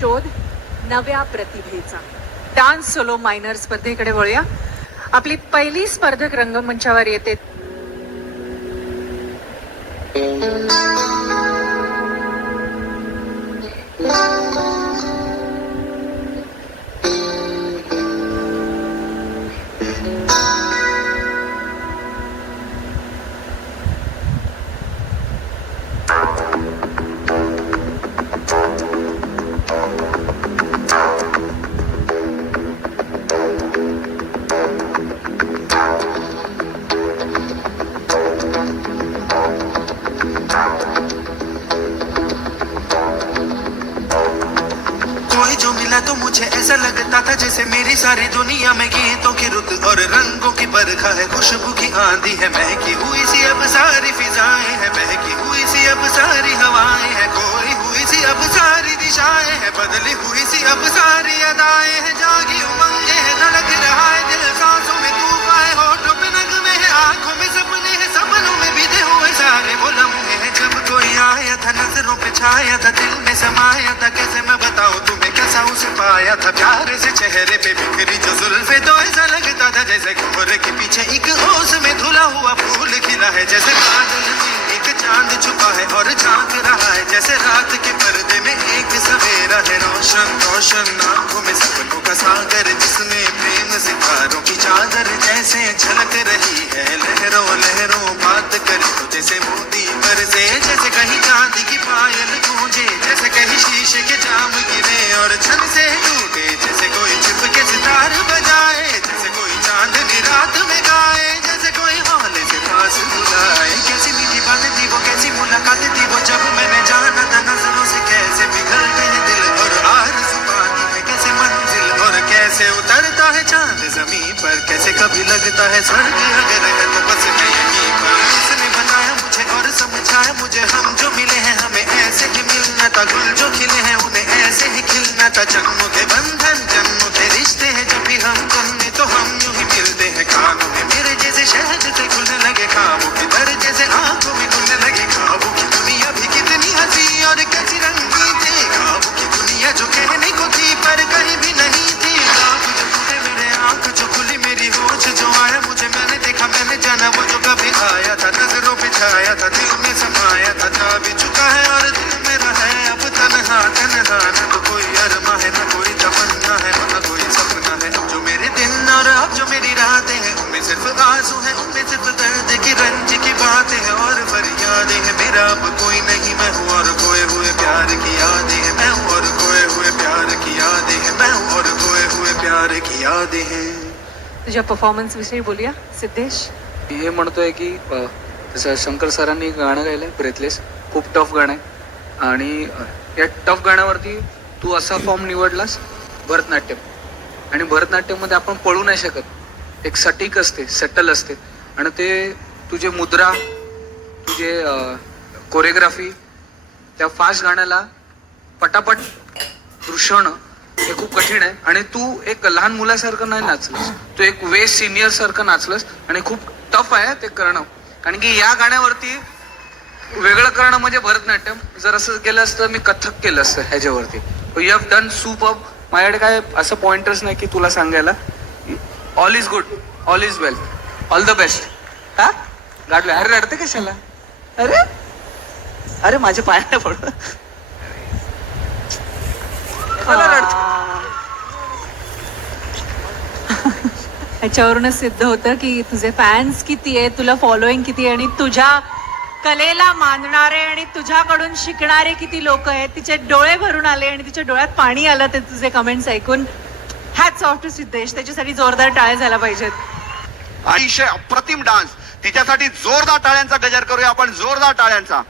शोध नव्या प्रतिभेचा डान्स सोलो मायनर स्पर्धेकडे वळूया. आपली पहिली स्पर्धक रंगमंचावर येते. जो मिला तो मुझे ऐसा लगता था जैसे मेरी सारी दुनिया में गीतों की रुत और रंगों की बरखा है, खुशबू की आंधी है, महकी हुई सी अब सारी फिजाएं हैं, महकी हुई सी अब सारी हवाएं हैं, खोई हुई सी अब सारी दिशाएं हैं, बदली हुई सी अब सारी अदाएं हैं, जागी उमंगे हैं, धड़क रहा है दिल, सांसों में तूफान है, होठों पे नगमे है, आंखों में सपने हैं, सपनों में बिधे हुए सारे वो लम्हे हैं, जब कोई आया था नजरों पे छाया था, दिल में समाया था, कैसे मैं बताऊं तुम्हें कैसा उसे पाया था, प्यार से चेहरे पे बिखरी जो जुल्फे, तो ऐसा लगता था जैसे कोहरे के पीछे एक ओस में धुला हुआ फूल खिला है, जैसे बादल में एक चांद छुपा है और झांक रहा है, जैसे रात के पर्दे में एक सवेरा है, रोशन रोशन आंखों में सपनों का सागर, जिसमें प्रेम सितारों की चादर जैसे झलक रही है, लहरों लहरों बात करे तो जैसे मोती बरसे, जैसे कहीं चांदी की पायल गूंजे, जैसे कहीं शीशे के जाम गिरे और छन से टूटे, जैसे कोई चिपके सितार बजाए, जैसे कोई चांदनी रात में गाए, जैसे कोई हौले से पास बुलाए, कैसी मीठी बातें थी वो, कैसी मुलाकातें थी वो, जब मैंने जाना था नजरों से कैसे पिघलते हैं दिल और आरज़ू पाती है कैसे मंजिल, और कैसे उतरता है चांद जमीन पर, कैसे कभी लगता है स्वर्ग अगर है तो बस मैं यहीं पर, इसने बताया मुझे और समझाया मुझे, हम जो मिले हैं हमें ऐसे ही मिलना था, गुल जो खिले हैं उन्हें ऐसे ही खिलना था, जन्मों के बंधन जन्मों के रिश्ते हैं, जब भी हम जन्मे तो हम यूं ही मिलते हैं, कानों में मेरे जैसे शहद से खुलने लगे खाबों की दर, जैसे आंखों में खुलने लगे खाबों की दुनिया भी कितनी हंसी और कैसी रंगी थी, खाबों की दुनिया जो कहने को थी पर कहीं भी नहीं थी, ख्वाब जो टूटे मेरे आंख जो खुली मेरी होश जो आया मुझे, मैंने देखा मैंने जाना वो जो कभी आया था, नजरों पे छाया था, दिल में समाया था, जा भी चुका है और दिल मेरा है अब तन्हा तन्हा, न तो कोई अरमा है न कोई तमन्ना है न कोई सपना है, अब जो मेरे दिन और अब जो मेरी रातें हैं उनमें सिर्फ आंसू है, उनमें सिर्फ दर्द की रंज की बातें हैं और फरियादें हैं, मेरा अब कोई नहीं मैं हूँ और खोए हुए प्यार की यादें हैं, मैं हूँ और खोए हुए प्यार की यादें हैं, मैं हूँ और खोए हुए प्यार की यादें हैं. तुझ्या परफॉर्मन्स विषयी बोलूया सिद्धेश. हे म्हणतोय की जसं शंकर सरांनी गाणं गायलंय ब्रेथलेस, खूप टफ गाणं आहे आणि या टफ गाण्यावरती तू असा फॉर्म निवडलास भरतनाट्यम, आणि भरतनाट्यममध्ये आपण पळू नाही शकत, एक सटीक असते सटल असते, आणि ते तुझे मुद्रा तुझे कोरिओग्राफी त्या फास्ट गाण्याला पटापट दृश्यणं हे खूप कठीण आहे, आणि तू एक लहान मुलासारखं नाही नाचलंस, तू एक वे सिनियर सारखं नाचलंस, आणि खूप टफ आहे ते करणं, कारण की या गाण्यावरती वेगळं करणं म्हणजे भरतनाट्यम, जर असं केलं असतं मी कथक केलं असतं ह्याच्यावरती. You have done superb. माझ्याकडे काय असं पॉइंटर्स नाही की तुला सांगायला. All is good, all is well, all the best. हा गाडलं. अरे रडते कशाला? अरे अरे माझ्या पायाने पड. ह्याच्यावरूनच सिद्ध होतं की तुझे फॅन्स किती आहे, तुला फॉलोईंग किती आहे, आणि तुझ्या कलेला मानणारे आणि तुझ्याकडून शिकणारे किती लोक आहेत. तिचे डोळे भरून आले आणि तिच्या डोळ्यात पाणी आलं ते तुझे कमेंट्स ऐकून. Hats off to Siddhesh. त्याच्यासाठी जोरदार टाळ्या झाल्या पाहिजेत. अतिशय अप्रतिम डान्स, तिच्यासाठी जोरदार टाळ्यांचा गजर करूया आपण, जोरदार टाळ्यांचा.